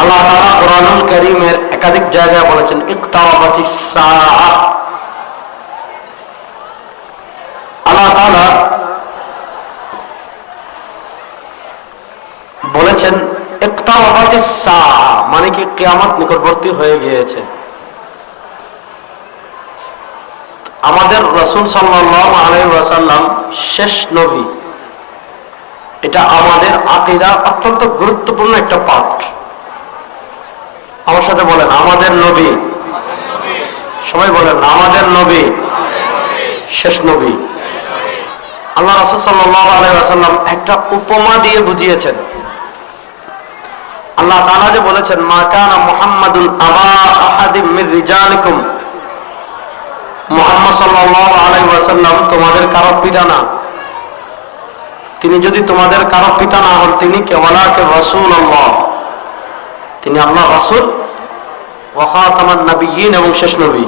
আল্লাহ তাআলা কোরআনুল কারীমের একাধিক জায়গায় বলেছেন ইকতারাবাতিস সাআ। আল্লাহ তাআলা বলেছেন ইকতারাবাতিস সাআ মানে কি কিয়ামত নিকটবর্তী হয়ে গিয়েছে। আমাদের রাসূল সাল্লাল্লাহু আলাইহি ওয়াসাল্লাম শেষ নবী, এটা আমাদের আকীদার অত্যন্ত গুরুত্বপূর্ণ একটা পার্ট। আমার সাথে বলেন আমাদের নবী, সবাই বলেন আমাদের নবী শেষ নবী। আল্লাহ রাসূল সাল্লাল্লাহু আলাইহি ওয়াসাল্লাম একটা উপমা দিয়ে বুঝিয়েছেন। আল্লাহ তাআলা যে বলেছেন মা কানা মুহাম্মাদুন আবা আহাদিম মির রিজালিকুম, মুহাম্মদ সাল্লাল্লাহু আলাইহি ওয়াসাল্লাম তোমাদের কারো পিতা না। তিনি যদি তোমাদের কারো পিতা না হন, তিনি ওয়ালাকে রাসূলুল্লাহ, তিনি আল্লাহর রাসূল ওয়া খাতামুন নবিয়্যিন এবং শেষ নবী।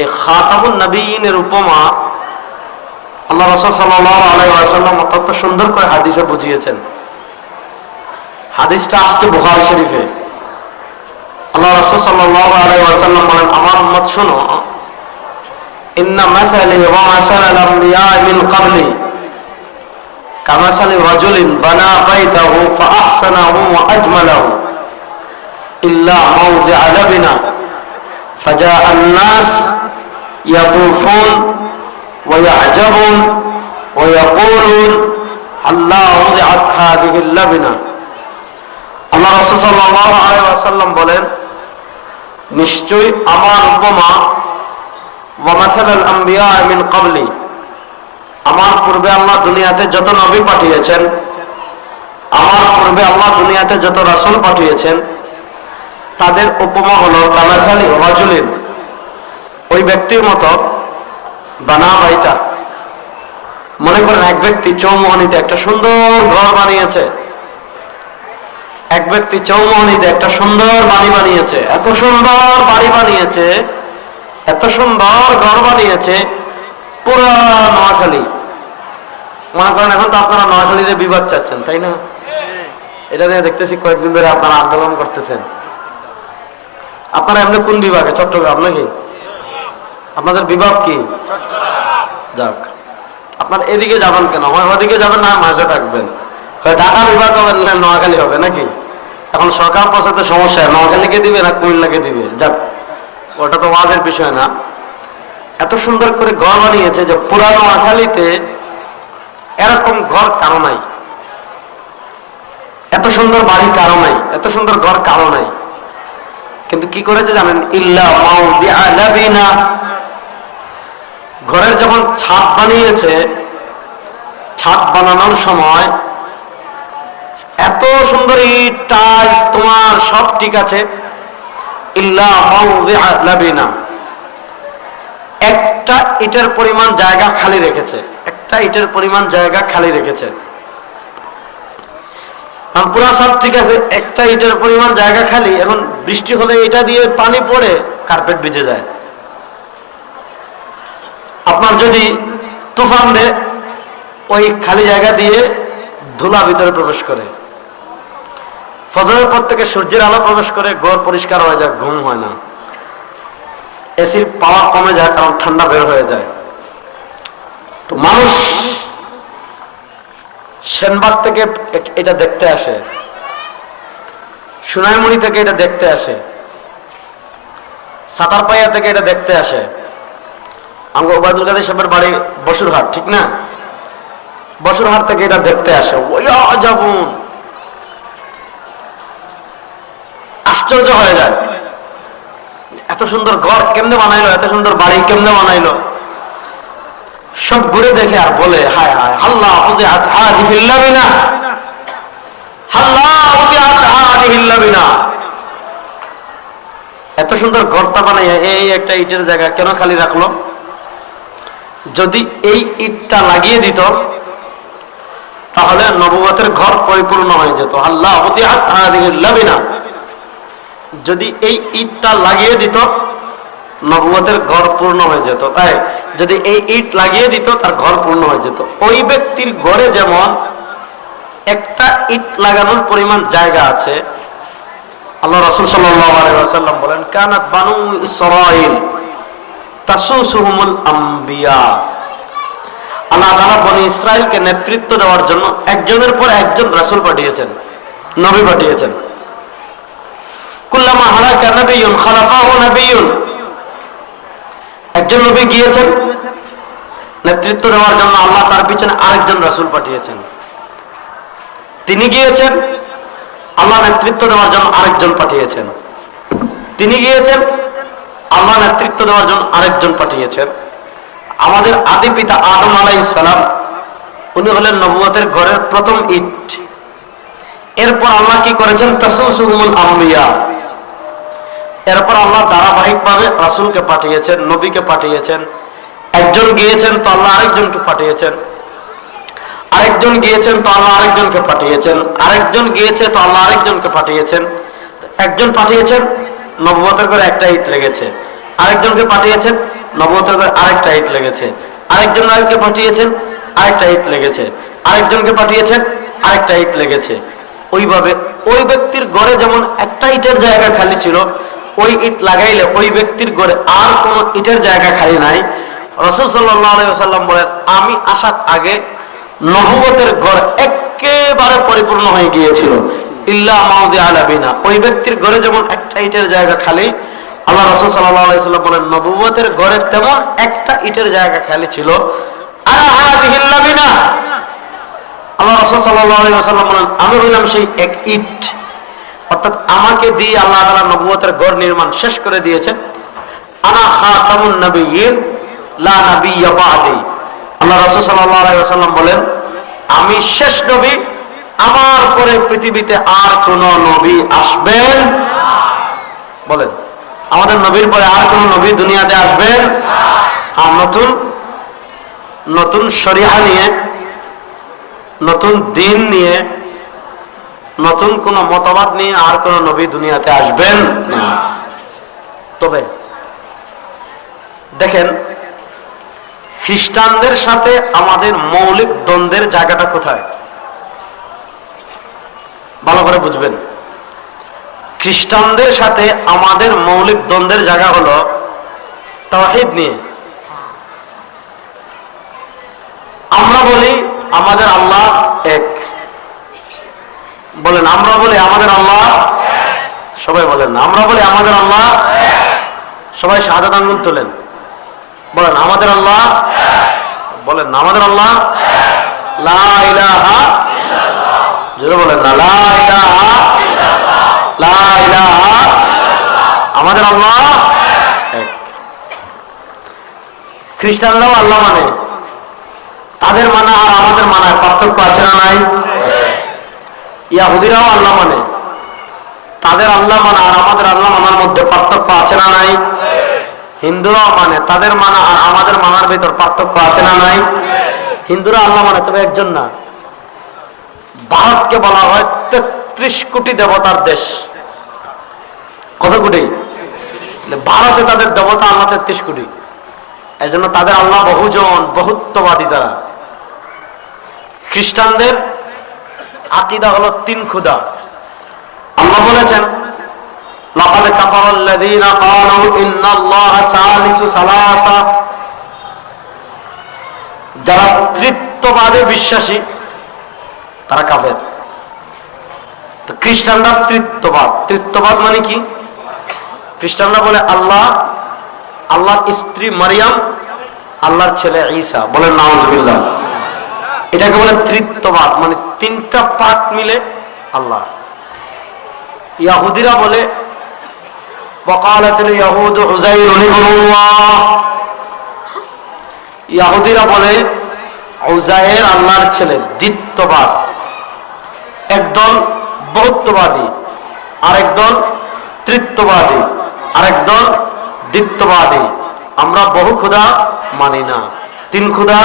এই খাতামুন নবিয়্যিনের উপমা আল্লাহ রাসূল সাল্লাল্লাহু আলাইহি ওয়াসাল্লাম অত্যন্ত সুন্দর করে হাদিসে বুঝিয়েছেন। হাদিসটা আসছে বুখারী শরীফে। আল্লাহ রাসূল সাল্লাল্লাহু আলাইহি ওয়াসাল্লাম বলেন আমার উম্মত শোনো, ইন্না মাসালি ওয়া মাসালাল আমবিয়া মিন ক্বাবলি কামাসালি রাজুলিন বানা বাইতাহু ফাআহসানাহু ওয়া আজমালাহু ইল্লা মাওযিআ লাবিনা ফাজাআ আন-নাস ইয়াতুফুন ওয়া ইয়া'জাবুন ওয়া ইয়াকুলুন আল্লাহ ওযিআত হাযিহি লাবিনা। আল্লাহ রাসূল সাল্লাল্লাহু আলাইহি ওয়াসাল্লাম বলেন নিশ্চয়ই আমার উপমা ওয়া মাসালাল আমবিয়া মিন ক্বাবলি, আমার পূর্বে আল্লাহ দুনিয়াতে যত নবী পাঠিয়েছেন, আমার পূর্বে আল্লাহ দুনিয়াতে যত রাসূল পাঠিয়েছেন, তাদের উপমা হলো কামাসালি রাজুলিন, ওই ব্যক্তির মতো বানা বাইতা, মনে করেন এক ব্যক্তি চৌমুহনীতে একটা সুন্দর ঘর বানিয়েছে। এক ব্যক্তি চৌমুহনীতে একটা সুন্দর বাড়ি বানিয়েছে, এত সুন্দর বাড়ি বানিয়েছে, এত সুন্দর ঘর বানিয়েছে, পুরা নোয়াখালী। মনে করেন এখন তো আপনারা নোয়াখালীতে বিবাদ চাচ্ছেন, তাই না? এটা নিয়ে দেখতেছি কয়েকদিন ধরে আপনারা আন্দোলন করতেছেন। আপনারা এমনি কোন বিভাগে? চট্টগ্রাম নাকি? আপনাদের বিভাগ কি? যাক, আপনার এদিকে যাবেন কেন? হয় ওদিকে যাবেন না মাঝে থাকবেন, হয় ঢাকা বিভাগ হবে না নোয়াখালী হবে নাকি? এখন সরকার পৌঁছাতে সমস্যা, নোয়াখালীকে দিবে না কুমিল্লাকে দিবে? যাক, ওটা তো ওয়াজের বিষয় না। এত সুন্দর করে ঘর বানিয়েছে যে পুরা নোয়াখালীতে এরকম ঘর কারো নাই, এত সুন্দর বাড়ি কারো নাই, এত সুন্দর ঘর কারো নাই। কিন্তু কি করেছে জানেন? ইল্লা মাউযিআ লাবিনা, ঘরের যখন ছাদ বানিয়েছে, ছাদ বানানোর সময় এত সুন্দর ইট টাইলস তোমার সব ঠিক আছে, ইল্লা মাউযিআ লাবিনা, একটা ইটের পরিমাণ জায়গা খালি রেখেছে, একটা ইটের পরিমাণ জায়গা খালি রেখেছে। পুরা সব ঠিক আছে, একটা ইটের পরিমাণ জায়গা খালি। এখন বৃষ্টি হলে এটা দিয়ে পানি পড়ে কার্পেট ভিজে যায়। আপনার যদি তুফান দেয়, ওই খালি জায়গা দিয়ে ধুলা ভিতরে প্রবেশ করে। ফজরের পর থেকে সূর্যের আলো প্রবেশ করে, ঘর পরিষ্কার হয়ে যায়, ঘুম হয় না। এসির পাওয়ার কমে যায়, কারণ ঠান্ডা বের হয়ে যায়। তো মানুষ সেনবাগ থেকে এটা দেখতে আসে, সোনাইমুড়ি থেকে এটা দেখতে আসে, সাতারপাইয়া থেকে এটা দেখতে আসে। আমরা ওবায়দুল কাদের সাহেবের বাড়ি বসুরহাট, ঠিক না? বসুরহাট থেকে এটা দেখতে আসে। ওয়া যাবুন, আশ্চর্য হয়ে যায়, এত সুন্দর ঘর কেমনে বানাইলো, এত সুন্দর বাড়ি কেমনে বানাইলো। সব ঘুরে দেখে আর বলে হায় হায় আল্লাহ উযিআত হাযিহি লাবিনা, আল্লাহ উযিআত হাযিহি লাবিনা। এত সুন্দর ঘরটা বানাইয়া এই একটা ইটের জায়গা কেন খালি রাখলো? যদি এই ইটটা লাগিয়ে দিত তাহলে নবুয়তের ঘর পরিপূর্ণ হয়ে যেত। আল্লাহ উযিআত হাযিহি লাবিনা, যদি এই ইটটা লাগিয়ে দিত নবুয়তের ঘর পূর্ণ হয়ে যেত। তাই যদি এই ইট লাগিয়ে দিত তার ঘর পূর্ণ হয়ে যেত। ওই ব্যক্তির ঘরে যেমন একটা ইট লাগানোর পরিমাণ জায়গা আছে, আল্লাহ রাসূল সাল্লাল্লাহু আলাইহি ওয়াসাল্লাম বলেন, কানাত বানু ইসরাঈল তাসুসুহুমুল আম্বিয়া। আল্লাহ তাআলা বনি ইসরাইলকে নেতৃত্ব দেওয়ার জন্য একজনের পর একজন রাসূল পাঠিয়েছেন, নবী পাঠিয়েছেন। কুল্লামা হালাকা নাবিয়্যুন খালাফাহু নাবিয়্যুন, একজন নবী গিয়েছেন, নেতৃত্ব দেওয়ার জন্য আল্লাহ তার পিছনে আরেকজন রাসূল পাঠিয়েছেন। তিনি গিয়েছেন, আল্লাহ নেতৃত্ব দেওয়ার জন্য আরেকজন পাঠিয়েছেন। তিনি গিয়েছেন, আল্লাহ নেতৃত্ব দেওয়ার জন্য আরেকজন পাঠিয়েছেন। আমাদের আদি পিতা আদম আলাইহিস সালাম, উনি হলেন নবুয়তের ঘরের প্রথম ইট। এরপর আল্লাহ কি করেছেন? তাসুসুহুমুল আম্বিয়া। এরপর আল্লাহ ধারাবাহিকভাবে রাসূলকে পাঠিয়েছেন, নবীকে পাঠিয়েছেন। একজন গিয়েছেন তো আল্লাহ আরেকজনকে পাঠিয়েছেন, আরেকজন গিয়েছেন তো আল্লাহ আরেকজনকে পাঠিয়েছেন, আরেকজন গিয়েছে তো আল্লাহ আরেকজনকে পাঠিয়েছেন। একজন পাঠিয়েছেন, নবুয়তের ঘরে একটা ইট লেগেছে। আরেকজনকে পাঠিয়েছেন, নবুয়তের ঘরে আরেকটা ইট লেগেছে। আরেকজন আরেককে পাঠিয়েছেন, আরেকটা ইট লেগেছে। আরেকজনকে পাঠিয়েছেন, আরেকটা ইট লেগেছে। ওইভাবে ওই ব্যক্তির ঘরে যেমন একটা ইটের জায়গা খালি ছিল, ওই ইট লাগাইলে ওই ব্যক্তির ঘরে আর কোনো ইটের জায়গা খালি নাই। রাসূল সাল্লাল্লাহু আলাইহি ওয়াসাল্লাম বলেন, আমি আসার আগে নবুয়তের ঘর একেবারে পরিপূর্ণ হয়ে গিয়েছিল, ইল্লা মাউযিআ লাবিনা। ওই ব্যক্তির ঘরে যেমন একটা ইটের জায়গা খালি, আল্লাহ রাসূল সাল্লাল্লাহু আলাইহি ওয়াসাল্লাম বলেন, নবুয়তের ঘরে তেমন একটা ইটের জায়গা খালি ছিল। আলা হাযিহিল লাবিনা, আল্লাহ রাসূল সাল্লাল্লাহু আলাইহি ওয়াসাল্লাম বলেন, আমি হইলাম সেই এক ইট। অর্থাৎ আমাকে দিয়ে আল্লাহ তাআলা নবুয়তের ঘর নির্মাণ শেষ করে দিয়েছেন। আনা খাতামুন নবিয়্যিন লা নাবিয়্যা বা'দি। আল্লাহ রাসূল সাল্লাল্লাহু আলাইহি ওয়াসাল্লাম বলেন, আমি শেষ নবী, আমার পরে পৃথিবীতে আর কোন নবী আসবেন না। বলেন, আমাদের নবীর পরে আর কোন নবী দুনিয়াতে আসবেন না। আর নতুন নতুন শরিয়া নিয়ে, নতুন দিন নিয়ে, নতুন কোন মতবাদ নিয়ে আর কোন নবী দুনিয়াতে আসবেন না। তবে দেখেন, খ্রিস্টানদের সাথে আমাদের মৌলিক দ্বন্দ্বের জায়গাটা কোথায়? ভালো করে বুঝবেন। খ্রিস্টানদের সাথে আমাদের মৌলিক দ্বন্দ্বের জায়গা হলো তাওহীদ নিয়ে। আমরা বলি আমাদের আল্লাহ এক। বলেন, আমরা বলি আমাদের আল্লাহ, সবাই বলেন না। আমরা বলি আমাদের আল্লাহ, সবাই শাহাদাত আঙ্গুল তোলেন, বলেন আমাদের আল্লাহ, বলেন আমাদের আল্লাহ লা ইলাহা ইল্লাল্লাহ। জোরে বলেন না, লা ইলাহা ইল্লাল্লাহ, লা ইলাহা ইল্লাল্লাহ। আমাদের আল্লাহ এক। খ্রিস্টানরাও আল্লাহ মানে, তাদের মানা আর আমাদের মানায় পার্থক্য আছে না নাই? ইহুদিরাও আল্লাহ মানে, তাদের আল্লাহ মানা আর আমাদের আল্লাহ মানার মধ্যে পার্থক্য আছে না নাই? হিন্দুরাও মানে, তাদের মানা আর আমাদের মানার ভিতর পার্থক্য আছে না নাই? হিন্দুরা আল্লাহ মানে, তবে একজন না। ভারতকে বলা হয় ৩৩ কোটি দেবতার দেশ। কত কোটি? ভারতে তাদের দেবতা আল্লাহ ৩৩ কোটি। এই জন্য তাদের আল্লাহ বহুজন, বহুত্ববাদী তারা। খ্রিস্টানদের আকীদা হলো ৩ খোদা। আল্লাহ বলেছেন, লাকাদ কাফারাল্লাযীনা ক্বালু ইন্নাল্লাহা সালিসু সালাসা। যারা ত্রিত্ববাদে বিশ্বাসী তারা কাফের। তো খ্রিস্টানরা ত্রিত্ববাদ। ত্রিত্ববাদ মানে কি? খ্রিস্টানরা বলে আল্লাহ, আল্লাহর স্ত্রী মারিয়াম, আল্লাহর ছেলে ঈসা। বলেন নাউযুবিল্লাহ। এটাকে বলে ত্রিত্ববাদ, মানে 3টা পার্ট মিলে আল্লাহ। ইহুদিরা বলে ওয়াকালাতুল ইয়াহুদু উযাইরুন ইবনুল্লাহ। ইহুদিরা বলে উযাইর আল্লাহর ছেলে। দ্বিত্ববাদ। একদল বহুত্ববাদী, আরেকদল ত্রিত্ববাদী, আরেকদল দ্বিত্ববাদী। আমরা বহু খোদা মানি না, 3 খোদা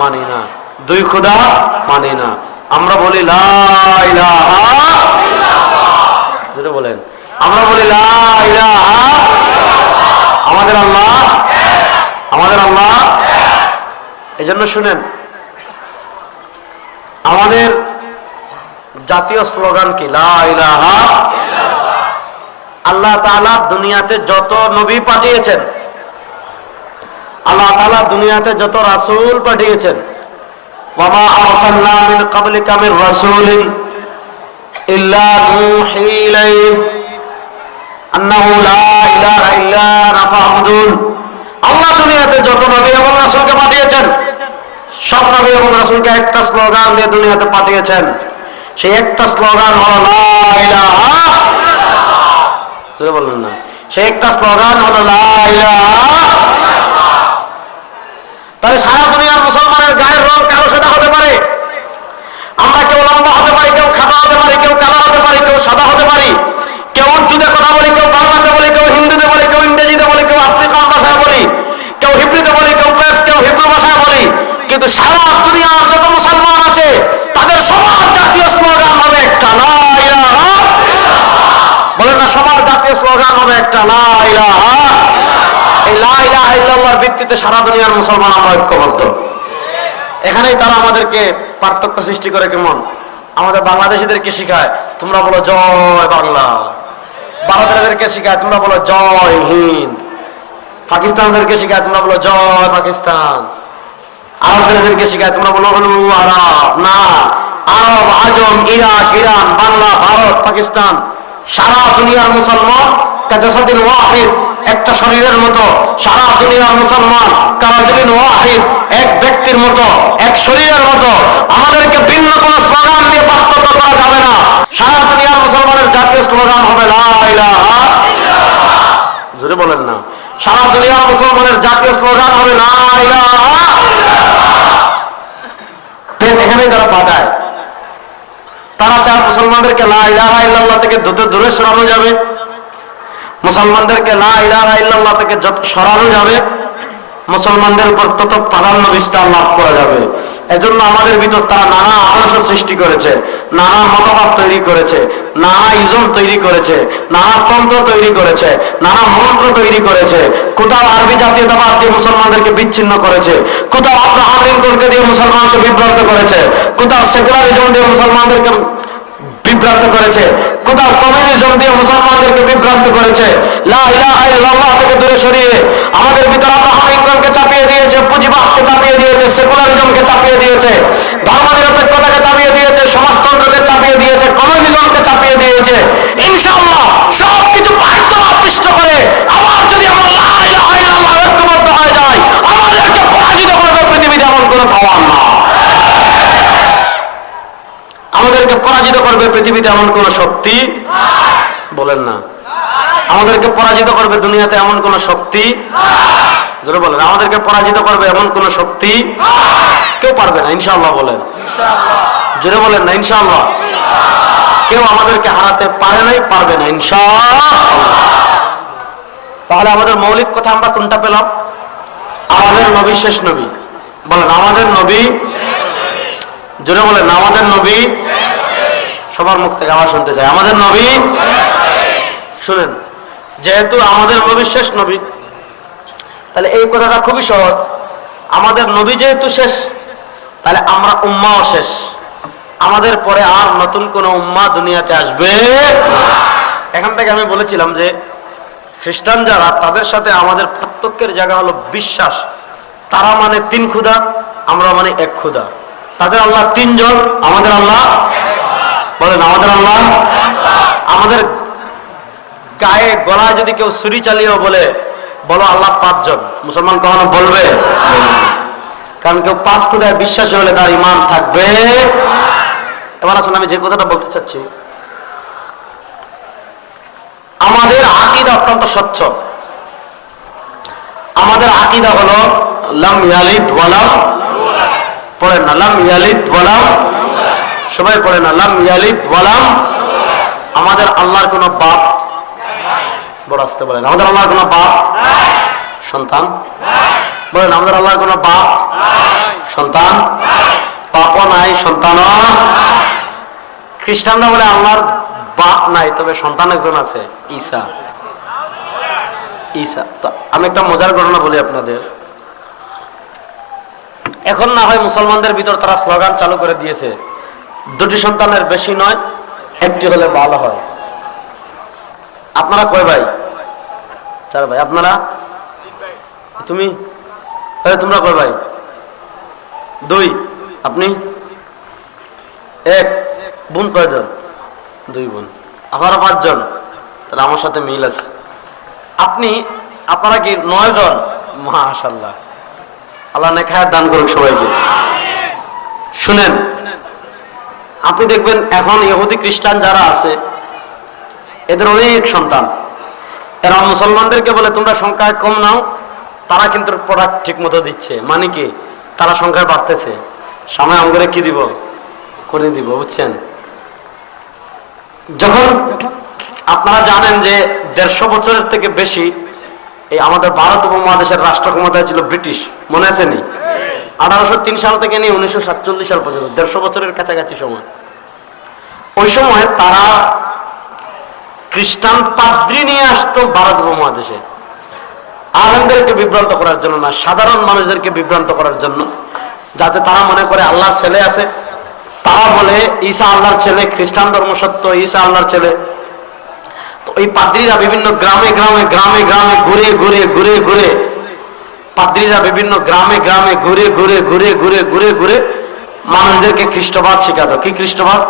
মানি না, 2 খোদা মানি না। আমরা বলি লা ইলাহা ইল্লাল্লাহ। জোরে বলেন, আমরা বলি লা ইলাহা ইল্লাল্লাহ। আমাদের আল্লাহ, আমাদের আল্লাহ। এজন্য শুনেন, আমাদের জাতীয় স্লোগান কি? লা ইলাহা ইল্লাল্লাহ। আল্লাহ তাআলা দুনিয়াতে যত নবী পাঠিয়েছেন, আল্লাহ তাআলা দুনিয়াতে যত রাসূল পাঠিয়েছেন, ওয়া মা আরসালনা মিন ক্বাবলিকা মির রাসূলিন ইল্লা নূহি ইলাইহি আন্নাহু লা ইলাহা ইল্লা আনা ফা'বুদুন। আল্লাহ দুনিয়াতে যত নবী এবং রাসূলকে পাঠিয়েছেন, সব নবী এবং রাসূলকে একটা স্লোগান দিয়ে দুনিয়াতে পাঠিয়েছেন। সেই একটা স্লোগান হলো লা ইলাহা ইল্লাল্লাহ। বললেন না, সেই একটা স্লোগান হলো লা ইলাহা। তাহলে সারা দুনিয়ার মুসলমানের গায়ের রং কালো সাদা হতে পারে, আমরা কেউ লম্বা হতে পারি, কেউ খাটো হতে পারি, কেউ কালো হতে পারি, কেউ সাদা হতে পারি, কেউ উর্দুতে কথা বলি, কেউ বাংলাতে বলি, কেউ হিন্দিতে বলি, কেউ ইংরেজিতে বলি, কেউ আফ্রিকান ভাষায় বলি, কেউ হিব্রুতে বলি, কেউ হিব্রু ভাষায় বলি, কিন্তু সারা দুনিয়ার যত মুসলমান আছে তাদের সবার জাতীয় স্লোগান হবে একটা লা ইলাহা ইল্লাল্লাহ। বলেন না, সবার জাতীয় স্লোগান হবে একটা লা ইলাহা। এই লা ইলাহা ইল্লাল্লাহর ভিত্তিতে সারা দুনিয়ার মুসলমান আমরা ঐক্যবদ্ধ। এখানেই তারা আমাদেরকে পার্থক্য সৃষ্টি করে। কেমন? আমাদের বাংলাদেশিদেরকে শিখায় তোমরা বলো জয় বাংলা, ভারতেরদেরকে শিখায় তোমরা বলো জয় হিন্দ, পাকিস্তানদেরকে শিখায় তোমরা বলো জয় পাকিস্তান, আরবদেরকে শিখায় তোমরা বলো হলু আরব। না, আরব, আজম, ইরাক, ইরান, বাংলা, ভারত, পাকিস্তান, সারা দুনিয়ার মুসলমান কাজাসাদিন ওয়াহিদ, একটা শরীরের মতো। সারা দুনিয়ার মুসলমান কারাজুলিন ওয়াহিদ, এক ব্যক্তির মতো, এক শরীরের মতো। আমাদেরকে ভিন্ন কোনো স্লোগান দিয়ে পার্থক্য করা যাবে না। সারা দুনিয়ার মুসলমানের জাতীয় স্লোগান হবে লা ইলাহা ইল্লাল্লাহ। জোরে বলেন না, সারা দুনিয়ার মুসলমানের জাতীয় স্লোগান হবে লা ইলাহা ইল্লাল্লাহ। এখানেই তারা বাধায়, তারা চায় মুসলমানদেরকে লা ইলাহা ইল্লাল্লাহ থেকে দূরে সরানো যাবে, মুসলমানদেরকে লা ইলাহা ইল্লাল্লাহ থেকে যত সরানো যাবে মুসলমানদের উপর তত প্রাধান্য বিস্তার লাভ করা যাবে। এজন্য আমাদের ভিতর তারা নানা আদর্শ সৃষ্টি করেছে, নানা মতবাদ তৈরি করেছে, নানা ইজম তৈরি করেছে, নানা তন্ত্র তৈরি করেছে, নানা মন্ত্র তৈরি করেছে। কোথাও আরবি জাতীয়তাবাদ দিয়ে মুসলমানদেরকে বিচ্ছিন্ন করেছে, কোথাও আব্রাহাম লিঙ্কনকে দিয়ে মুসলমানকে বিভ্রান্ত করেছে, কোথাও সেকুলারিজম দিয়ে মুসলমানদেরকে বিভ্রান্ত করেছে, কোথাও কমিউনিজম দিয়ে মুসলমানদেরকে বিভ্রান্ত করেছে। লা ইলাহা ইল্লাল্লাহ থেকে দূরে সরিয়ে আমাদের ভিতর আব্রাহাম লিঙ্কনকে চাপিয়ে দিয়েছে, পুঁজিবাদকে চাপিয়ে দিয়েছে, সেকুলারিজমকে চাপিয়ে দিয়েছে, ধর্মনিরপেক্ষতাকে চাপিয়ে দিয়েছে, সমাজতন্ত্রকে চাপিয়ে দিয়েছে, কমিউনিজমকে চাপিয়ে দিয়েছে। ইনশাআল্লাহ সবকিছু পৃষ্ঠ করে আবার যদি আমরা লা ইলাহা ইল্লাল্লাহ ঐক্যবদ্ধ হয়ে যাই, আমাদেরকে পরাজিত করবে পৃথিবীতে এমন কোনো পাওয়ার না। আমাদেরকে পরাজিত করবে পৃথিবীতে এমন কোন শক্তি, বলেন না, আমাদেরকে পরাজিত করবে দুনিয়াতে এমন কোন শক্তি, জোরে বলেন, আমাদেরকে পরাজিত করবে এমন কোন শক্তি কেউ পারবে না। ইনশাআল্লাহ বলেন, জোরে বলেন না ইনশাআল্লাহ। কেউ আমাদেরকে হারাতে পারে নাই, পারবে না ইনশাআল্লাহ। তাহলে আমাদের মৌলিক কথা আমরা কোনটা পেলাম? আমাদের নবী শেষ নবী। বলেন আমাদের নবী, জোরে বলেন আমাদের নবী। সবার মুখ থেকে আবার শুনতে চাই আমাদের নবী। শুনেন, যেহেতু আমাদের নবী শেষ নবী, তাহলে এই কথাটা খুবই সহজ। আমাদের নবী যেহেতু শেষ, তাহলে আমরা উম্মাও শেষ। আমাদের পরে আর নতুন কোন উম্মা দুনিয়াতে আসবে না। এখান থেকে আমি বলেছিলাম যে খ্রিস্টান যারা, তাদের সাথে আমাদের পার্থক্যের জায়গা হলো বিশ্বাস। তারা মানে 3 খোদা, আমরা মানে 1 খোদা। তাদের আল্লাহ 3 জন, আমাদের আল্লাহ, বলেন আমাদের আল্লাহ। আমাদের গায়ে গলায় যদি কেউ ছুরি চালিয়েও বলো আল্লাহ 5 জন, মুসলমান কখনো বলবে? কারণ কেউ 5 খোদায় বিশ্বাসী হলে তার ঈমান থাকবে। এবার আসলে আমি যে কথাটা বলতে চাচ্ছি, আমাদের আকীদা অত্যন্ত স্বচ্ছ। আমাদের আকীদা হলো লাম ইয়ালিদ ওয়ালাম, পড়েন না লাম ইয়ালিদ ওয়ালাম, সবাই পড়ে না লাম ইয়ালিদ ওয়ালাম। আমাদের আল্লাহর কোনো বাপ, বড় আসতে বলেন, আমাদের আল্লাহর কোনো বাপ সন্তান, বলেন আমাদের আল্লাহর কোনো বাপ সন্তান, বাপও নাই সন্তানও। খ্রিস্টানরা বলে আল্লাহর বাপ নাই, তবে সন্তান একজন আছে, ঈসা। ঈসা তো আমি একটা মজার ঘটনা বলি আপনাদের। এখন না হয় মুসলমানদের ভিতর তারা স্লোগান চালু করে দিয়েছে, 2টি সন্তানের বেশি নয়, 1টি হলে ভালো হয়। আপনারা কয় ভাই? 4 ভাই। আপনারা? তুমি? তোমরা কয় ভাই? 2। আপনি? 1। বোন কয়জন? 2 বোন। আপনারা 5 জন, তাহলে আমার সাথে মিল আছে। আপনারা কি 9 জন? মাশাআল্লাহ, আল্লাহ নেখায়াত দান করুক সবাইকে। শুনেন, আপনি দেখবেন এখন ইহুদি খ্রিস্টান যারা আছে এদের অনেক সন্তান, এরা মুসলমানদেরকে বলে তোমরা সংখ্যায় কম নাও, তারা কিন্তু প্রোডাক্ট ঠিক মতো দিচ্ছে, মানে কি তারা সংখ্যায় বাড়তেছে, সামনে আমগরে কি দিব, করে দিব, বুঝছেন? যখন আপনারা জানেন যে 150 বছরের থেকে বেশি এই আমাদের ভারত উপমহাদেশের রাষ্ট্র ক্ষমতায় ছিল ব্রিটিশ, মনে আছে নি? 1803 সাল থেকে নিয়ে 1947 সাল পর্যন্ত 150 বছরের কাছাকাছি সময়। ওই সময় তারা খ্রিস্টান পাদ্রী নিয়ে আসতো ভারত উপমহাদেশে, আলেমদেরকে বিভ্রান্ত করার জন্য না, সাধারণ মানুষদেরকে বিভ্রান্ত করার জন্য, যাতে তারা মনে করে আল্লাহর ছেলে আছে। তারা বলে ঈসা আল্লাহর ছেলে, খ্রিস্টান ধর্ম সত্য, ঈসা আল্লাহর ছেলে। তো এই পাদ্রীরা বিভিন্ন গ্রামে গ্রামে গ্রামে গ্রামে ঘুরে ঘুরে ঘুরে ঘুরে পাদ্রীরা বিভিন্ন গ্রামে গ্রামে ঘুরে ঘুরে ঘুরে ঘুরে ঘুরে ঘুরে মানুষদেরকে খ্রিস্টবাদ শিখাতো। কি খ্রিস্টবাদ?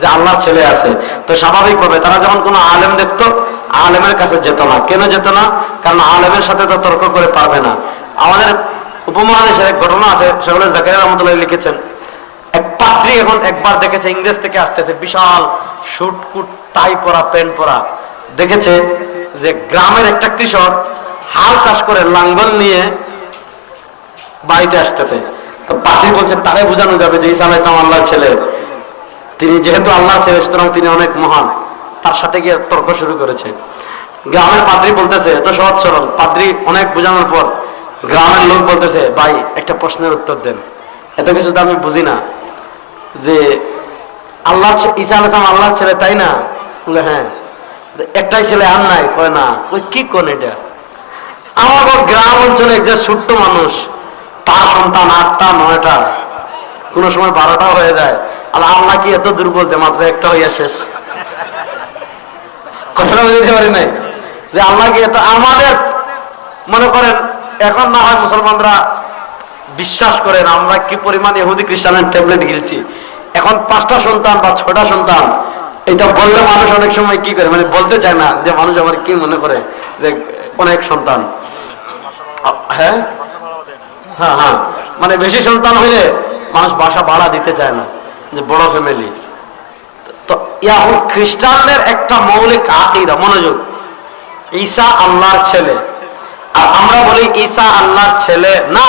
যে আল্লাহর ছেলে আছে। তো স্বাভাবিকভাবে তারা যখন কোনো আলেম দেখতো, আলেমের কাছে যেত না। কেন যেত না? কারণ আলেমের সাথে তো তর্ক করে পারবে না। আমাদের উপমহাদেশের এক ঘটনা আছে, সেগুলো জাকারিয়া রহমতুল্লাহ লিখেছেন। এক পাদ্রী এখন একবার দেখেছে ইংরেজ থেকে আসতেছে, বিশাল শুট কুট টাই পরা, প্যান্ট পরা, দেখেছে যে গ্রামের একটা কৃষক হাল চাষ করে লাঙ্গল নিয়ে বাড়িতে আসতেছে। তো পাদ্রী বলছে তারে বোঝানো যাবে যে ঈসা আলাইহিস সালাম আল্লাহর ছেলে, তিনি যেহেতু আল্লাহর ছেলে সুতরাং তিনি অনেক মহান। তার সাথে গিয়ে তর্ক শুরু করেছে। গ্রামের পাদ্রী বলতেছে, এত সহজ সরল। পাদ্রী অনেক বোঝানোর পর গ্রামের লোক বলতেছে, ভাই একটা প্রশ্নের উত্তর দেন, এত কিছু তো আমি বুঝি না, যে আল্লাহ ঈসা আলাইহিস সালাম আল্লাহর ছেলে তাই না? বলে হ্যাঁ। একটাই ছেলে আর নাই? কয় না। কই কি কোন এটা? আমার গ্রাম অঞ্চলে একজন ছোট্ট মানুষ, তার সন্তান 8টা 9টা, কোন সময় 12টা হয়ে যায়। আর আল্লাহ কি এত দুর্বল যে মাত্র একটা হইয়া শেষ? কথাটা বুঝতে পারি নাই যে আল্লাহ কি এত, আমাদের মনে করেন এখন না হয় মুসলমানরা বিশ্বাস করেন আমরা কি পরিমাণ ইহুদি খ্রিস্টানের ট্যাবলেট গিলছি। এখন 5টা সন্তান বা 6টা সন্তান, এটা বললে মানুষ অনেক সময় কি করে, মানে বলতে চায় না, যে মানুষ আমার কি মনে করে যে অনেক সন্তান। হ্যাঁ হ্যাঁ হ্যাঁ, মানে বেশি সন্তান হইলে মানুষ বাসা ভাড়া দিতে চায় না, যে বড় ফ্যামিলি। তো ইয়াহুদ খ্রিস্টানদের একটা মৌলিক আকীদা, মনোযোগ, ঈসা আল্লাহর ছেলে। আর আমরা বলি ঈসা আল্লাহর ছেলে না।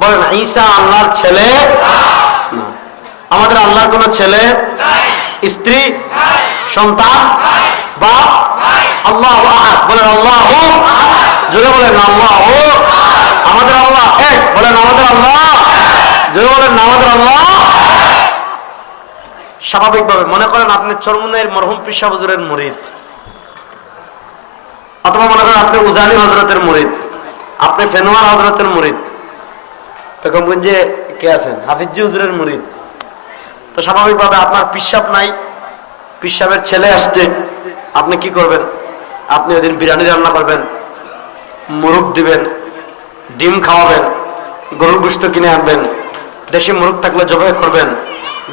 বলেন ঈসা আল্লাহর ছেলে না। আমাদের আল্লাহর কোন ছেলে, স্ত্রী, সন্তান, বাপ? আল্লাহু আহাদ। বলেন আল্লাহু, জোরে বলেন আল্লাহু। আমাদের আল্লাহ এক। বলেন আমাদের আল্লাহ, জোরে বলেন আমাদের আল্লাহ। স্বাভাবিকভাবে মনে করেন আপনি চরমুনাইয়ের মরহুম পীর সাহেব হুজুরের মুরিদ, অথবা মনে করেন আপনি উজানি হযরতের মুরিদ, আপনি ফেনোয়ার হযরতের মুরিদ, বেগমগঞ্জে কে আছেন হাফিজি হুজুরের মুরিদ। তো স্বাভাবিকভাবে আপনার পীর সাহেব নাই, পীর সাহেবের ছেলে আসছে, আপনি কি করবেন? আপনি ওই দিন বিরিয়ানি রান্না করবেন, মুরগ দিবেন, ডিম খাওয়াবেন, গরুর গোশত কিনে আনবেন, দেশি মুরগ থাকলে জবাই করবেন,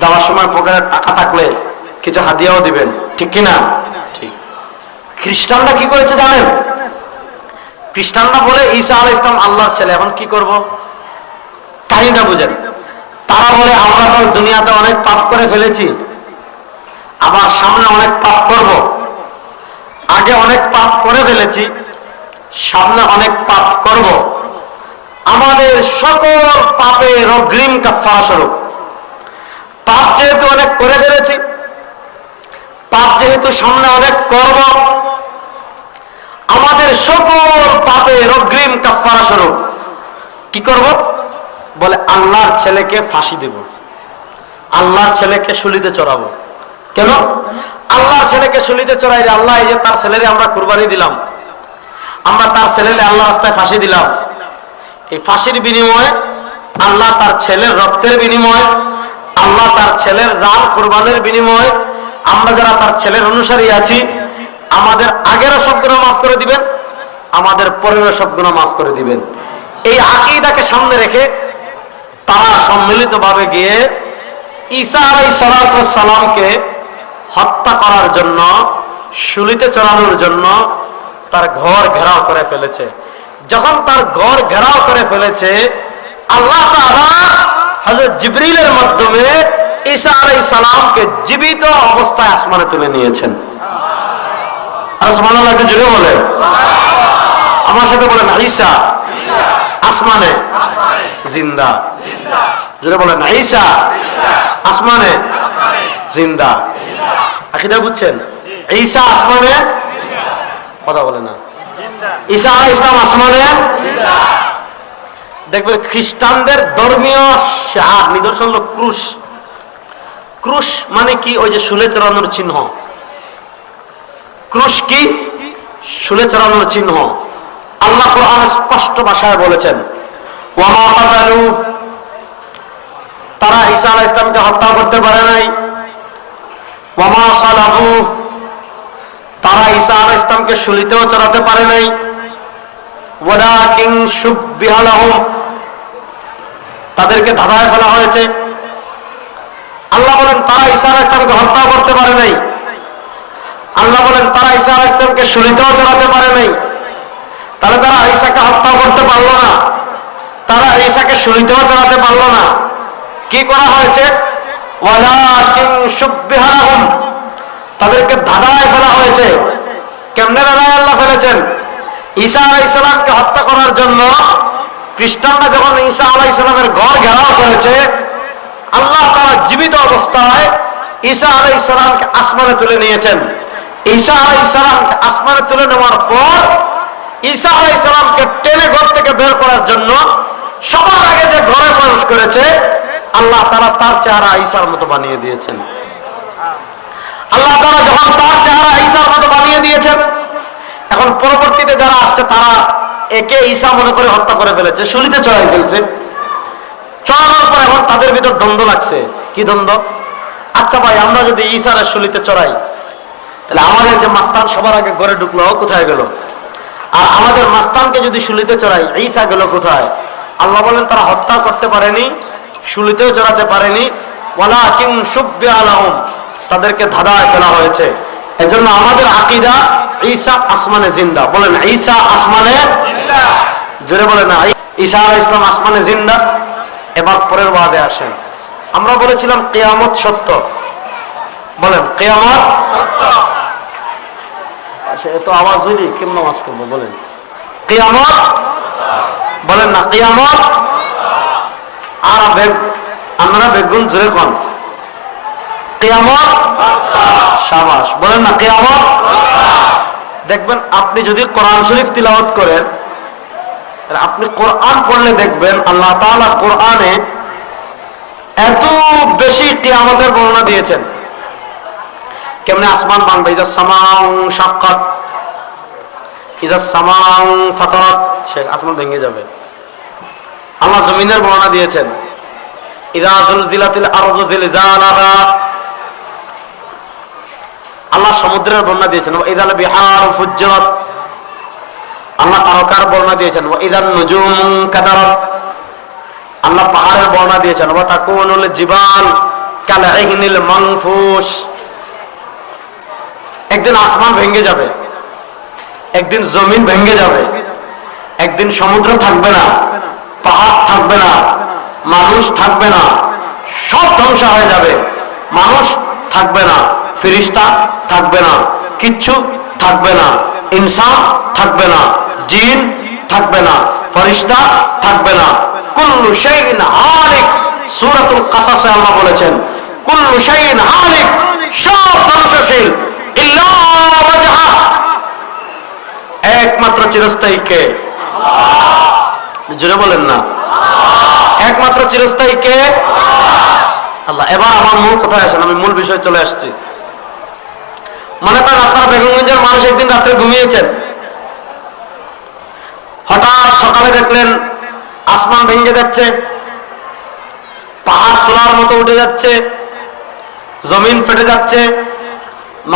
দেওয়ার সময় পকেটে টাকা থাকলে কিছু হাদিয়াও দিবেন, ঠিক কিনা? ঠিক। খ্রিস্টানরা কি করেছে জানেন? খ্রিস্টানরা বলে ঈসা আলাইহিস সালাম আল্লাহর ছেলে। এখন কি করব? কাহিনীটা বুঝেন। তারা বলে আমরা তো দুনিয়াতে অনেক পাপ করে ফেলেছি, আবার সামনে অনেক পাপ করব। আগে অনেক পাপ করে ফেলেছি, সামনে অনেক পাপ করব। আমাদের সকল পাপের অগ্রিম কাফারা স্বরূপ, পাপ যেহেতু অনেক করে ফেলেছি, পাপ যেহেতু সামনে অনেক করব, আমাদের সকল পাপের অগ্রিম কাফারা স্বরূপ কি করব? বলে আল্লাহর ছেলেকে ফাঁসি দেব, আল্লাহর ছেলেকে শুলিতে চড়াবো। কেন? আল্লাহর ছেলেকে শুলিতে চড়াই, আল্লাহ এই যে তার ছেলেরে আমরা কুরবানি দিলাম, আমরা তার ছেলেরে আল্লাহ রাস্তায় ফাঁসি দিলাম, এই ফাঁসির বিনিময়ে আল্লাহ তার ছেলের রক্তের বিনিময়, আল্লাহ তার ছেলের জান কুরবানের বিনিময়, আমরা যারা তার ছেলের অনুসারী আছি আমাদের আগেরও সব গুনাহ মাফ করে দিবেন, আমাদের পরেরও সব গুনাহ মাফ করে দিবেন। এই আকীদাকে সামনে রেখে তারা সম্মিলিতভাবে গিয়ে ঈসা আলাইহিস সালামকে হত্যা করার জন্য, শুলিতে চড়ানোর জন্য তার ঘর ঘেরাও করে ফেলেছে। যখন তার ঘর ঘেরাও করে ফেলেছে, আল্লাহ তাআলা হযরত জিবরিলের মাধ্যমে ঈসা আলাইহিস সালামকে জীবিত অবস্থায় আসমানে তুলে নিয়েছেন। আর সুবহানাল্লাহ একটু জোরে বলেন, আমার সাথে বলেন, ঈসা আসমানে জিন্দা। জোরে বলেন, ঈসা আসমানে জিন্দা। আকীদা বুঝছেন? ঈসা আসমানে, কথা বলে না, ঈসা আলাইহিস সালাম আসমানে। দেখবেন খ্রিস্টানদের ধর্মীয় শাহ নিদর্শন হলো ক্রুশ। ক্রুশ মানে কি? ওই যে শুলে চড়ানোর চিহ্ন। ক্রুশ কি? শুলে চড়ানোর চিহ্ন। আল্লাহ কোরআনে স্পষ্ট ভাষায় বলেছেন, ওয়ামা কাতালু, তারা ঈসা আলাইহিস সালামকে হত্যা করতে পারে নাই। ওয়ামা সালাবু, তারা ঈসা আলাইহিস সালামকে শুলিতেও চড়াতে পারে নাই। ওয়ালাকিন শুববিহা লাহুম, তাদেরকে ধাঁধায় ফেলা হয়েছে। আল্লাহ বলেন তারা ঈসা আলাইহিস সালামকে হত্যা করতে পারে নাই। আল্লাহ বলেন তারা ঈসা আলাইহিস সালামকে শুলিতেও চড়াতে পারে নাই। তাহলে তারা ঈসাকে হত্যা করতে পারলো না, তারা ঈসাকে শুলিতেও চড়াতে পারলো না। কি করা হয়েছে? ওয়ালাকিন শুববিহা লাহুম, তাদেরকে ধাঁধায় ফেলা হয়েছে। কেমনে ধাঁধায় আল্লাহ ফেলেছেন? ঈসা আলাইহিস সালামকে হত্যা করার জন্য খ্রিস্টানরা যখন ঈসা আলাইহিস সালামের ঘর ঘেরাও করেছে, আল্লাহ তাআলা জীবিত অবস্থায় ঈসা আলাইহিস সালামকে আসমানে তুলে নিয়েছেন। ঈসা আলাইহিস সালামকে আসমানে তুলে নেওয়ার পর ঈসা আলাইহিস সালামকে টেনে ঘর থেকে বের করার জন্য সবার আগে যে ঘরে প্রবেশ করেছে, আল্লাহ তাআলা তার চেহারা ঈসার মতো বানিয়ে দিয়েছেন। আল্লাহ তাআলা যখন তার চেহারা ঈসার মতো বানিয়ে দিয়েছেন, এখন পরবর্তীতে যারা আসছে তারা একে ঈসা মনে করে হত্যা করে ফেলেছে, শুলিতে চড়াই ফেলছে। চড়ানোর পর এখন তাদের ভিতর দ্বন্দ্ব লাগছে। কি দ্বন্দ্ব? আচ্ছা ভাই, আমরা যদি ঈসার শুলিতে চড়াই, তাহলে আমাদের যে মাস্তান সবার আগে ঘরে ঢুকলো কোথায় গেল? আর আমাদের মাস্তানকে যদি শুলিতে চড়াই, ঈসা গেল কোথায়? আল্লাহ বলেন তারা হত্যা করতে পারেনি, শুলিতেও চড়াতে পারেনি। ওয়ালাকিন শুববিহা লাহুম, তাদেরকে ধাঁধায় ফেলা হয়েছে। এজন্য আমাদের আকীদা ঈসা আসমানে জিন্দা। বলেন ঈসা আসমানে জিন্দা। জোরে বলেন না, ঈসা আলাইহিস সালাম আসমানে জিন্দা। এবার পরের ওয়াজে আসেন। আমরা বলেছিলাম কিয়ামত সত্য। বলেন কিয়ামত সত্য। এত আওয়াজ হইলি কেমন নামাজ করবো? বলেন কিয়ামত, বলেন না কিয়ামত। আর আপনারা বেগুন জোরে কোন কিয়ামত। শাবাশ, বলেন না কিয়ামত। দেখবেন আপনি যদি কোরআন শরীফ তিলাওয়াত করেন, আপনি কোরআন পড়লে দেখবেন আল্লাহ তাআলা কোরআনে এত বেশি কিয়ামতের বর্ণনা দিয়েছেন। কেমনে আসমান ভাঙবে, ইজা সামাউ শাক্কাত, ইজা সামাউ ফাতারাত, শেষ, আসমান ভেঙে যাবে। আল্লাহ জমিনের বর্ণনা দিয়েছেন, ইযা যুলজিলাতিল আরযু জিলজালাহা। আল্লাহ সমুদ্রের বর্ণনা দিয়েছেন, ওয়া ইযাল বিহারু ফুজ্জিরাত। আল্লাহ তারকার বর্ণনা দিয়েছেন, ওয়া ইযান নুজুমু কাদারাত। আল্লাহ পাহাড়ের বর্ণনা দিয়েছেন, ওয়া তাকুনুল জিবাল কাল ইহনিল মানফুস। একদিন আসমান ভেঙে যাবে, একদিন জমিন ভেঙে যাবে, একদিন সমুদ্র থাকবে না, পাহাড় থাকবে না, মানুষ থাকবে না, সব ধ্বংস হয়ে যাবে। মানুষ থাকবে না, ফেরেশতা থাকবে না, কিচ্ছু থাকবে না, ইনসান থাকবে না, জিন থাকবে না, ফেরেশতা থাকবে না। কুল্লু শাইইন হালিক, সূরাতুল কাসাসে আল্লাহ বলেছেন কুল্লু শাইইন হালিক, সব ধ্বংসশীল, ইল্লা ওয়াজহা, একমাত্র চিরস্থায়ী কে? আল্লাহ। জোরে বলেন না, একমাত্র চিরস্থায়ী কে? আল্লাহ। এবার আমার মূল কথায় আসেন, আমি মূল বিষয়ে চলে আসছি। মনে করেন আপনারা বেগমগঞ্জের মানুষ একদিন রাত্রে ঘুমিয়েছেন, হঠাৎ সকালে দেখলেন আসমান ভেঙে যাচ্ছে, পাহাড় তোলার মতো উঠে যাচ্ছে, জমিন ফেটে যাচ্ছে,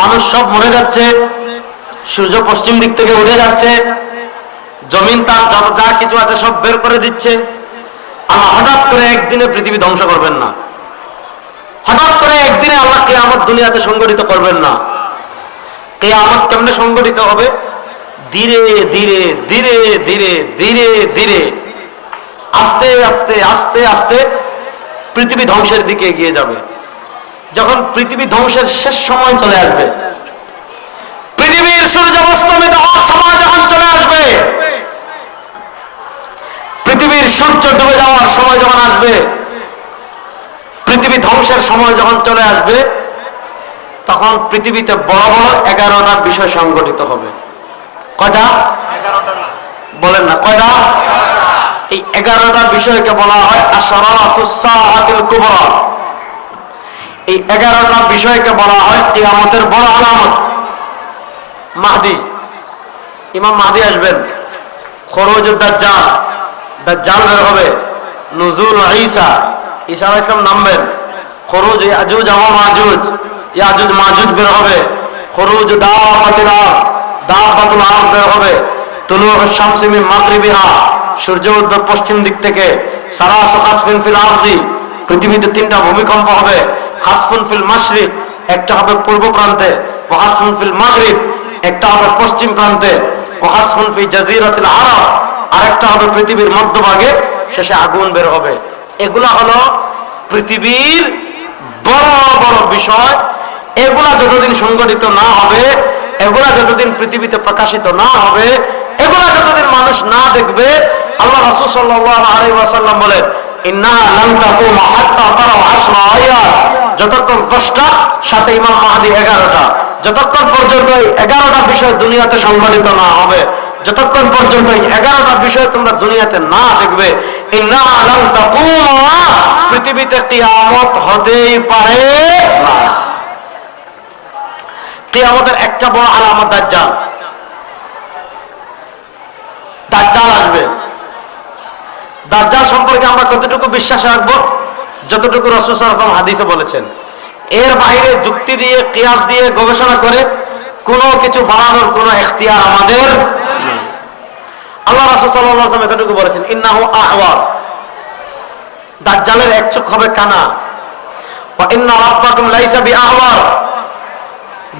মানুষ সব মরে যাচ্ছে, সূর্য পশ্চিম দিক থেকে উঠে যাচ্ছে, জমিন তার যত যা কিছু আছে সব বের করে দিচ্ছে। আল্লাহ হঠাৎ করে একদিনে পৃথিবী ধ্বংস করবেন না, হঠাৎ করে একদিনে আল্লাহ কিয়ামত দুনিয়াতে সংগঠিত করবেন না। কিয়ামত কেমনে সংগঠিত হবে? ধীরে ধীরে ধীরে ধীরে ধীরে ধীরে আস্তে আস্তে আস্তে আস্তে পৃথিবী ধ্বংসের দিকে এগিয়ে যাবে। যখন পৃথিবী ধ্বংসের শেষ সময় চলে আসবে, পৃথিবীর সূর্যাস্তমিত হওয়ার সময় যখন চলে আসবে, পৃথিবীর সূর্য ডুবে যাওয়ার সময় যখন আসবে, পৃথিবী ধ্বংসের সময় যখন চলে আসবে, তখন পৃথিবীতে বড় বড় 11টা বিষয় সংগঠিত হবে। কয়টা? বলেন না কয়টা? এই 11টা বিষয়কে বলা হয় আশরাতুস সাআতিল কুবরা। এই 11টা বিষয়কে বলা হয় কিয়ামতের বড় আলামত। মাহদি, ইমাম মাহদি আসবেন, খুরুজুদ দাজ্জাল, দাজ্জাল বের হবে, নুজুল ঈসা, ঈসা আলাইহিস সালাম নামবেন, খুরুজ ইয়াজুজ ওয়া মাজুজ, ইয়াজুজ মাজুজ বের হবে, খুরুজ দাবাতিল আরদ, দাবাতুল আরদ বের হবে, তুলুউশ শামসি মিন মাগরিবিহা, সূর্য উঠবে পশ্চিম দিক থেকে, সারাসু খাসফিন ফিল আরজি, পৃথিবীতে 3টা ভূমিকম্প হবে, খাসফুন ফিল মাশরিক, একটা হবে পূর্ব প্রান্তে, ওয়া খাসফুন ফিল মাগরিব, একটা হবে পশ্চিম প্রান্তে, ওয়া খাসফুন ফি জাজিরাতিল আরব, আরেকটা হবে পৃথিবীর মধ্যভাগে, শেষে আগুন বের হবে। এগুলা হলো পৃথিবীর বড় বড় বিষয়। এগুলা যতদিন সংগঠিত না হবে, এগুলা যতদিন পৃথিবীতে প্রকাশিত না হবে, এগুলা যতদিন মানুষ না দেখবে, আল্লাহ রাসূল সাল্লাল্লাহু আলাইহি ওয়াসাল্লাম বলেন ইন্নাহা লান তাকুমা হাত্তা তারাউ 10 আয়াত, যতক্ষণ 10টা সাথে ইমাম মাহদি 11টা, যতক্ষণ পর্যন্ত এই 11টা বিষয় দুনিয়াতে সংগঠিত না হবে, যতক্ষণ পর্যন্ত এই 11টা বিষয় তোমরা দুনিয়াতে না দেখবে, ইন্নাহা লান তাকুমা, পৃথিবীতে কিয়ামত হতেই পারে না। কিয়ামতের একটা বড় আলামত দাজ্জাল। দাজ্জাল আসবে। দাজ্জাল সম্পর্কে আমরা কতটুকু বিশ্বাস রাখবো? যতটুকু রাসূল সাল্লাল্লাহু আলাইহি ওয়াসাল্লাম হাদিসে বলেছেন। এর বাইরে যুক্তি দিয়ে, কিয়াস দিয়ে, গবেষণা করে কোনো কিছু বাড়ানোর কোনো ইখতিয়ার আমাদের নেই। আল্লাহ রাসূল সাল্লাল্লাহু আলাইহি ওয়াসাল্লাম এতটুকু বলেছেন ইন্নাহু আ'ওয়ার, দাজ্জালের এক চোখ হবে কানা, ওয়া ইন্না রাব্বাকুম লাইসা বিআ'ওয়ার,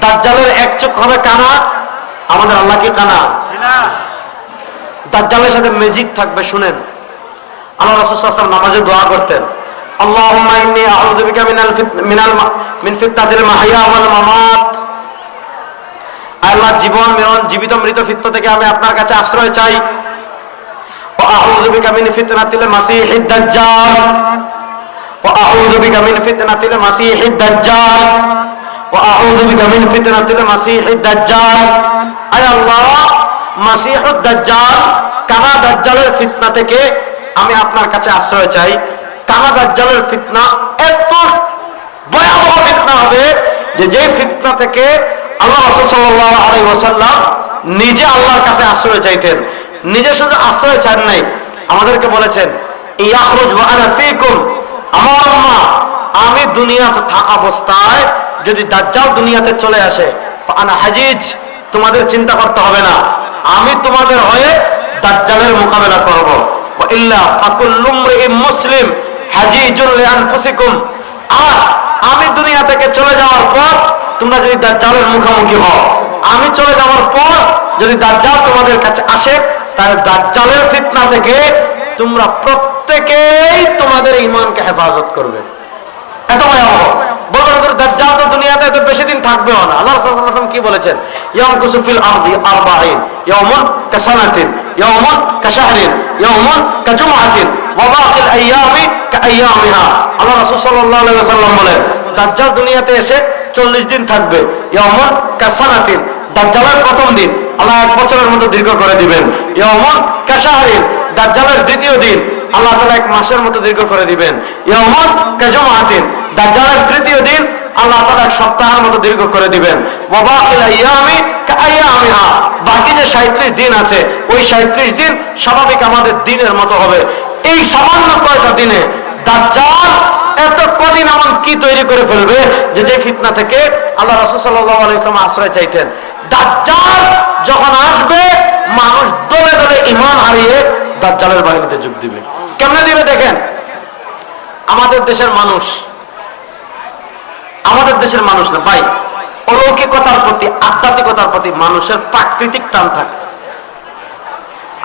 দাজ্জালের এক চোখ হবে কানা। আমাদের আল্লাহ কি কানা? দাজ্জালের সাথে ম্যাজিক থাকবে। শুনেন, আল্লাহ রাসূল সাল্লাল্লাহু আলাইহি ওয়াসাল্লাম নামাজে দোয়া করতেন, আল্লাহুম্মা ইন্নী আউযু বিকা মিন ফিতনাতিল মাহইয়া ওয়াল মামাত, আল্লাহ জীবন মরণ, জীবিত মৃত ফিতনা থেকে আমি আপনার কাছে আশ্রয় চাই। ওয়া আউযু বিকা মিন ফিতনাতিল মাসিহিদ দাজ্জাল, ওয়া আউযু বিকা মিন ফিতনাতিল মাসিহিদ দাজ্জাল, ওয়া আউযু বিকা মিন ফিতনাতিল মাসিহিদ দাজ্জাল। আয় আল্লাহ, মাসিহুদ দাজ্জাল, কানা দাজ্জালের ফিতনা থেকে আমি আপনার কাছে আশ্রয় চাই। কানা দাজ্জালের ফিতনা এত ভয়াবহ ফিতনা হবে যে ফিতনা থেকে আল্লাহ রাসূল সাল্লাল্লাহু আলাইহি ওয়াসাল্লাম নিজে আল্লাহর কাছে আশ্রয় চাইতেন। নিজে শুধু আশ্রয় চান নাই, আমাদেরকে বলেছেন ইয়াখরুজ ওয়া আনা ফীকুম, আমার আম্মা, আমি দুনিয়াতে থাকা অবস্থায় যদি দাজ্জাল দুনিয়াতে চলে আসে, আনা হাজিজ, তোমাদের চিন্তা করতে হবে না, আমি তোমাদের হয়ে দাজ্জালের মোকাবেলা করব। ওয়া ইল্লা ফাকুল্লু ইমরিইন মুসলিম হাজিজুন লিআনফুসিকুম, আর আমি দুনিয়া থেকে চলে যাওয়ার পর তোমরা যদি দাজ্জালের মুখোমুখি হও, আমি চলে যাওয়ার পর যদি দাজ্জাল তোমাদের কাছে আসে, তাহলে দাজ্জালের ফিতনা থেকে তোমরা প্রত্যেকেই তোমাদের ঈমানকে হেফাজত করবে। এত ভয়াবহ। বলবেন দাজ্জাল তো দুনিয়াতে এত বেশি দিন থাকবেও না। আল্লাহ রাসূল সাল্লাল্লাহু আলাইহি ওয়াসাল্লাম কি বলেছেন? ইয়ামকুসু ফিল আরদি 40 ইয়াওমান কাসানাতিন ইয়াওমান কাশাহরিন ইয়াওমান কাজুমআতিন ওয়া বাকিল আইয়ামি কাআইয়ামিহা। আল্লাহ রাসূল সাল্লাল্লাহু আলাইহি ওয়াসাল্লাম বলেন দাজ্জাল দুনিয়াতে এসে 40 দিন থাকবে। ইয়াওমান কাসানাতিন, দাজ্জালের প্রথম দিন আল্লাহ 1 বছরের মতো দীর্ঘ করে দিবেন। ইয়াওমান কাশাহরিন, দাজ্জালের দ্বিতীয় দিন আল্লাহ তাআলা 1 মাসের মতো দীর্ঘ করে দিবেন। ইয়াওমান কাজুমআতিন, দাজ্জালের তৃতীয় দিন আল্লাহ তাআলা 1 সপ্তাহের মতো দীর্ঘ করে দিবেন। ওয়া বাকিল আইয়ামি কাআইয়ামিহা, বাকি যে 37 দিন আছে ওই 37 দিন স্বাভাবিক আমাদের দিনের মতো হবে। এই সামান্য কয়টা দিনে দাজ্জাল এত কঠিন এমন কি তৈরি করে ফেলবে যে ফিতনা থেকে আল্লাহ রাসূল সাল্লাল্লাহু আলাইহি ওয়াসাল্লাম আশ্রয় চাইতেন। দাজ্জাল যখন আসবে মানুষ দলে দলে ঈমান হারিয়ে দাজ্জালের বাহিনীতে যোগ দিবে। কেমনে দিবে দেখেন, আমাদের দেশের মানুষ না ভাই, অলৌকিকতার প্রতি, আধ্যাত্মিকতার প্রতি মানুষের প্রাকৃতিক টান থাকে।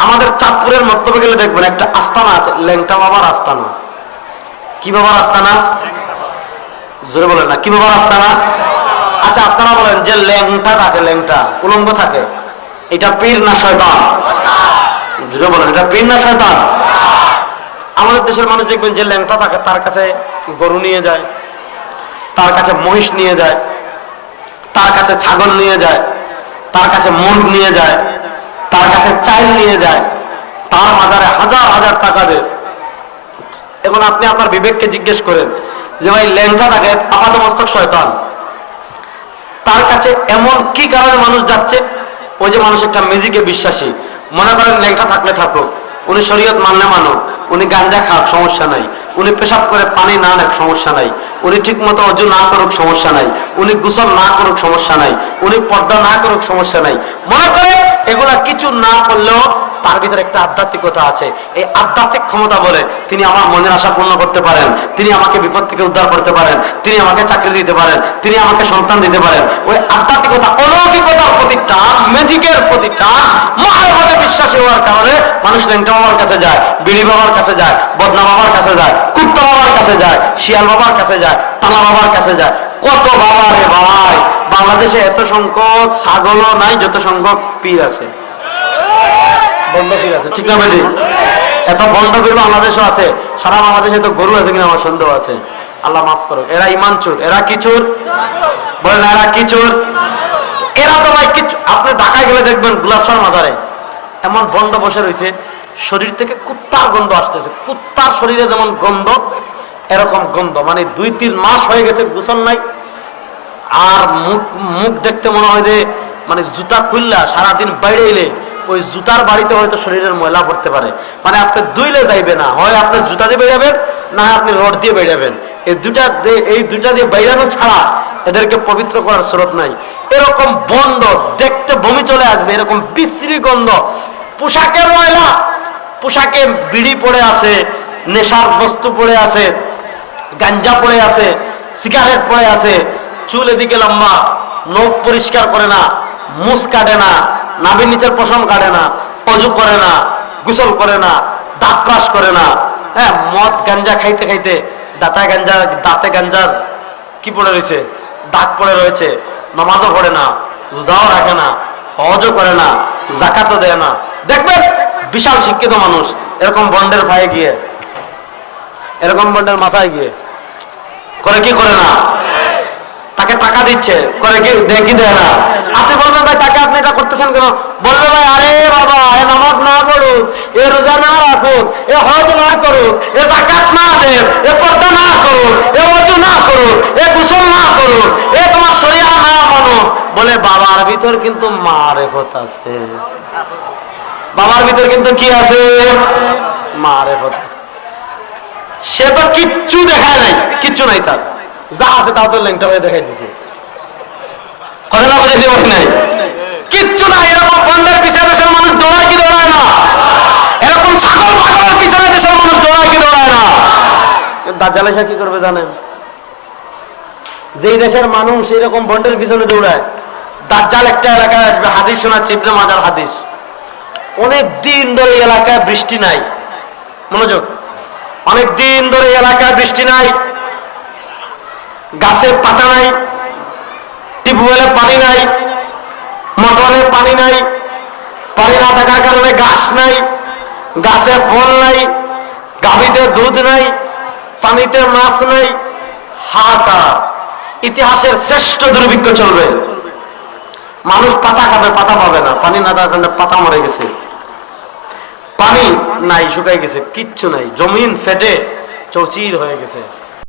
আমাদের চাঁদপুরের মতলবে গেলে দেখবেন একটা আস্তানা আছে, ল্যাংটা বাবার আস্তানা। কি বাবার আস্তানা? জোরে বলেন না, কি বাবার আস্তানা? আচ্ছা আপনারা বলেন যে ল্যাংটা থাকে, ল্যাংটা উলঙ্গ থাকে, এটা পীর না শয়তান? জোরে বলেন, এটা পীর না শয়তান? আমাদের দেশের মানুষ দেখবেন যে ল্যাংটা থাকে তার কাছে গরু নিয়ে যায়, তার কাছে মহিষ নিয়ে যায়, তার কাছে ছাগল নিয়ে যায়, তার কাছে মুরগ নিয়ে যায়, তার কাছে চাল নিয়ে যায়, তার মাজারে হাজার হাজার টাকা দেয়। এখন আপনি আপনার বিবেককে জিজ্ঞেস করেন যে ভাই ল্যাংটা থাকে আপাতমস্তক শয়তান, তার কাছে এমন কি কারণে মানুষ যাচ্ছে? ওই যে মানুষ একটা ম্যাজিকে বিশ্বাসী, মনে করেন ল্যাংটা থাকলে থাকুক, উনি শরীয়ত মানলে মানুক, উনি গাঞ্জা খাক সমস্যা নাই, উনি পেশাব করে পানি না নেক সমস্যা নাই, উনি ঠিক মতো অজু না করুক সমস্যা নাই, উনি গোসল না করুক সমস্যা নাই, উনি পর্দা না করুক সমস্যা নাই। মনে করে এগুলা কিছু না করলেও তার ভিতরে একটা আধ্যাত্মিকতা আছে। এই আধ্যাত্মিক ক্ষমতা বলে তিনি আমার মনের আশা পূর্ণ করতে পারেন, তিনি আমাকে বিপদ থেকে উদ্ধার করতে পারেন, তিনি আমাকে চাকরি দিতে পারেন, তিনি আমাকে সন্তান দিতে পারেন। ওই আধ্যাত্মিকতা, অলৌকিকতার প্রতি টান, ম্যাজিকের প্রতি টান, মহাভারতে বিশ্বাসী হওয়ার কারণে মানুষ ল্যাংটা বাবার কাছে যায়, বিড়ি বাবার কাছে যায়, বদনা বাবার কাছে যায়, কুত্তা বাবার কাছে যায়, শিয়াল বাবার কাছে যায়, তালা বাবার কাছে যায়। কত বাবা রে ভাই! বাংলাদেশে এত সংখ্যক ছাগলও নাই যত সংখ্যক পীর আছে, বন্ধ পীর আছে, ঠিক না ভাই? এত বন্ধ পীর বাংলাদেশও আছে। সারা বাংলাদেশে তো গরু আছে কিনা আমার সন্দেহ আছে। আল্লাহ মাফ করুক। এরা ইমান চোর। এরা কি চোর? বলেন, এরা কি চোর? এরা তো ভাই কিছু, আপনি ঢাকায় গেলে দেখবেন গুলাবশার মাজারে এমন বন্ধ বসে রয়েছে, শরীর থেকে কুত্তার গন্ধ আসতেছে। কুত্তার শরীরে যেমন গন্ধ, এরকম গন্ধ, মানে 2-3 মাস হয়ে গেছে গোসল নাই, আর মুখ দেখতে মনে হয় যে মানে জুতা খুললা সারাদিন বাইরে এলে ওই জুতার বাড়িতে হয়তো শরীরের ময়লা পড়তে পারে। মানে আপনি ধুইলে যাইবে না, হয় আপনি জুতা দিয়ে বেরাবেন, না হয় আপনি রড দিয়ে বেরাবেন। এই দুইটা দিয়ে বাইরানো ছাড়া এদেরকে পবিত্র করার স্রোত নাই। এরকম বন্ধ, দেখতে বমি চলে আসবে, এরকম বিশ্রী গন্ধ। পোশাকের ময়লা, পোশাকে বিড়ি পড়ে আছে, নেশার বস্তু পড়ে আছে, গাঞ্জা পড়ে আছে, সিগারেট পড়ে আছে, চুল এদিকে লম্বা, নখ পরিষ্কার করে না, মুছ কাটে না, নাভির নিচের পশম কাটে না, অজু করে না, গোসল করে না, দাঁত ব্রাশ করে না, হ্যাঁ, মদ গাঞ্জা খাইতে খাইতে দাঁতে গাঞ্জার কি পড়ে রয়েছে, দাগ পড়ে রয়েছে, নামাজও পড়ে না, রোজাও রাখে না, হজও করে না, জাকাতও দেয় না। দেখবেন বিশাল শিক্ষিত মানুষ এরকম বন্ডের পায়ে গিয়ে, এরকম বন্ডের মাথায় গিয়ে করে কি করে না, তাকে টাকা দিচ্ছে, করে কি দেয় কি দেয় না? আপনি বলবেন ভাই তাকে আপনি এটা করতেছেন কেন? বলবে ভাই আরে বাবা, এ নামাজ না পড়ুক, এ রোজা না রাখুক, এ হজ না করুক, এ যাকাত না দেব, এ পর্দা না করুক, এ ওযু না করুক, এ গোসল না করুক, এ তোমার শরিয়া না মানুক। বলে বাবার ভিতর কিন্তু মারেফত আছে, বাবার ভিতর কিন্তু কি আছে? মারেফত আছে। সে তো কিচ্ছু দেখায় নাই, কিচ্ছু নাই, তার যা আছে তাও তো ল্যাংটা হয়ে দেখাই দিছে। কথা না বুঝে দেওয়া নাই, কিচ্ছু নাই। এরকম বন্ডের পিছনে দেশের মানুষ দৌড়ায় কি দৌড়ায় না? এরকম ছাগল পাগলের পিছনে দেশের মানুষ দৌড়ায় কি দৌড়ায় না? দাজ্জাল এসে কি করবে জানেন? যেই দেশের মানুষ এরকম বন্ডের পিছনে দৌড়ায়, দাজ্জাল একটা এলাকায় আসবে। হাদিস শোনাচ্ছি, ইবনে মাজার হাদিস। অনেক দিন ধরে এই এলাকায় বৃষ্টি নাই, মনোযোগ, অনেক দিন ধরে এই এলাকায় বৃষ্টি নাই, গাছের পাতা নাই, টিউবওয়েলে পানি নাই, মোটরে পানি নাই, পানি না থাকার কারণে গাছ নাই, গাছে ফল নাই, গাভীতে দুধ নাই, পানিতে মাছ নাই। হাহাকার, ইতিহাসের শ্রেষ্ঠ দুর্ভিক্ষ চলবে। মানুষ পাতা খাবে, পাতা পাবে না, পানি না থাকার কারণে পাতা মরে গেছে, পানি নাই, শুকাই গেছে, কিচ্ছু নাই, জমিন ফেটে চৌচির হয়ে গেছে।